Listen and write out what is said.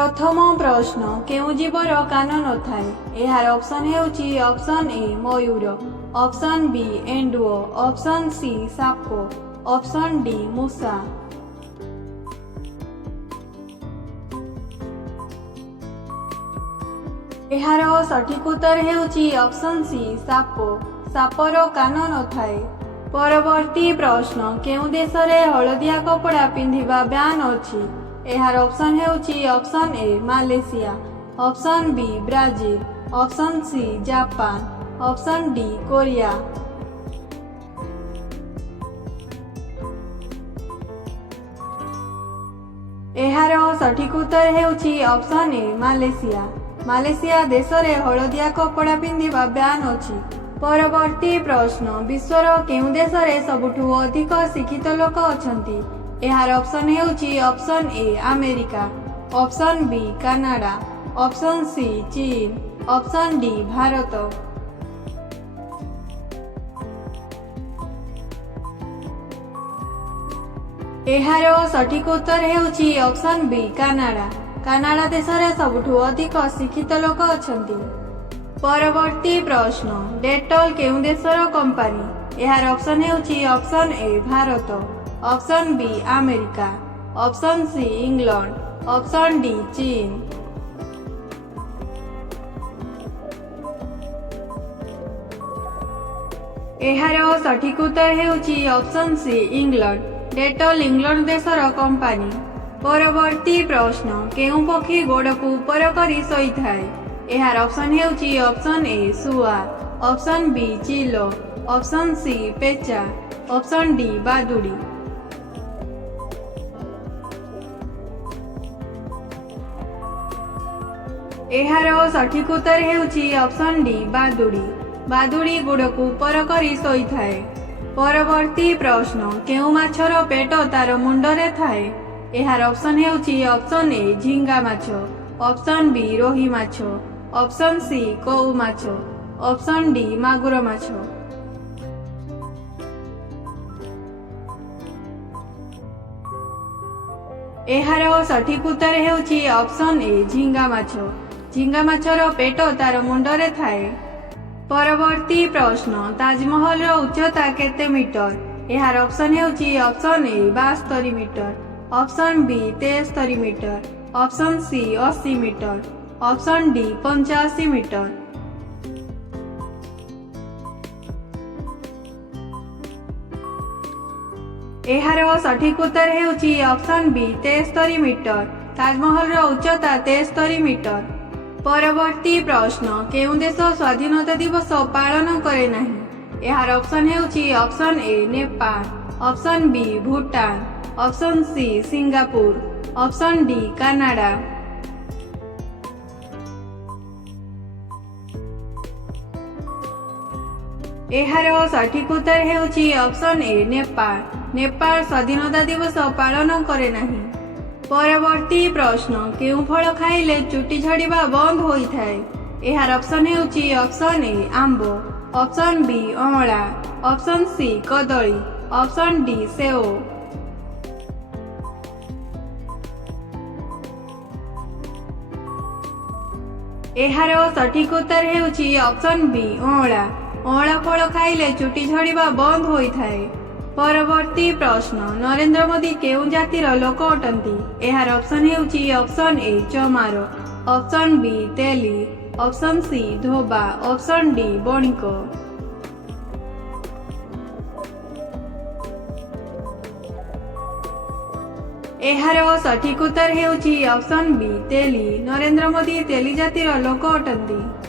प्रथम प्रश्न केउ जीवर कान न थाए। यार ऑप्शन हेउची ऑप्शन ए मयूर, ऑप्शन बी एंडुओ, ऑप्शन सी साप, ऑप्शन डी मूसा। यार सठिक उत्तर हेउची ऑप्शन सी साप। सापर कान न थाए। परवर्ती प्रश्न केउ देश रे हलदिया कपड़ा पिंधिबा ब्यान अछि। यार ऑप्शन हेउची option A Malaysia, option B Brazil, option C Japan, option D Korea. यार सठिक उत्तर हेउची ऑप्शन ए मालेशिया। मालेशिया देश रे हलदिया कपड़ा पिंधिबा ब्यान अछि। परवर्ती प्रश्न विश्वर केउ देश रे सबुठु अधिक शिक्षित लोक अछंती। यार ऑप्शन हेउची option A America, option B Canada, option C चीन, ऑप्शन डी भारत। यार सठिक उत्तर हेउची ऑप्शन बी कनाडा। कनाडा देश रे सबुठु अधिक शिक्षित लोक अछंती। परवर्ती प्रश्न डेटॉल केउ देशर कंपनी। यार ऑप्शन हेउची option A Bharat, option B America, option C England, option D चीन। यार सठिक उत्तर हेउची option C England. Dettol England देशर कंपनी। परवर्ती प्रश्न केउ पक्षी गोड़ को ऊपर करी सोई थाए। यार ऑप्शन हेउची ऑप्शन ए सुआ, ऑप्शन बी चिलो, ऑप्शन सी पेचा, ऑप्शन डी बादुड़ी। यार सठिक उत्तर हेउची ऑप्शन डी बादुड़ी। बादुड़ी गोड़ को ऊपर करी सोई थाए। परवर्ती प्रश्न केउ माछर पेट तार मुंडरे थाए। यार ऑप्शन हेउची ऑप्शन ए झिंगा माछ, ऑप्शन बी रोही माछ, ऑप्शन सी कौ माछ, ऑप्शन डी मागुर माछ। यार सठिक उत्तर हेउची ऑप्शन ए झिंगा माछ। झिंगा माछर पेट तार मुंडरे थाए। परवर्ती प्रश्न ताजमहल रो उच्चता केते मीटर। यार ऑप्शन हेउची option A 72 metre, option B 73 metre, option C 80 metre, option D 85 metre. यार सठिक उत्तर हेउची ऑप्शन बी 73 मीटर। ताजमहल रो उच्चता 73 मीटर। परवर्ती प्रश्न केउ देश स्वाधीनता दिवस पालन करे नाही। यार ऑप्शन हेउची option A Nepal, option B Bhutan, option C Singapore, option D Canada. यार सठिक उत्तर हेउची ऑप्शन ए नेपाल। नेपाल स्वाधीनता दिवस पालन करे नाही। परवर्ती प्रश्न केउ फल खाइले चुटी झड़िबा बंद होई थाए। यार ऑप्शन हेउची ऑप्शन ए आंबो, ऑप्शन बी अमला, ऑप्शन सी कदली, ऑप्शन डी सेओ। यार सठिक उत्तर हेउची ऑप्शन बी अमला। अमला फल खाइले चुटी झड़िबा बंद होई थाए। परवर्ती प्रश्न नरेंद्र मोदी केउ जातिर लोक अटंती। यार ऑप्शन हेउची ऑप्शन ए चमार, ऑप्शन बी तेली, ऑप्शन सी धोबा, ऑप्शन डी बणिक। यार सठिक उत्तर हेउची ऑप्शन बी तेली। नरेंद्र मोदी तेली जातिर लोक अटंती।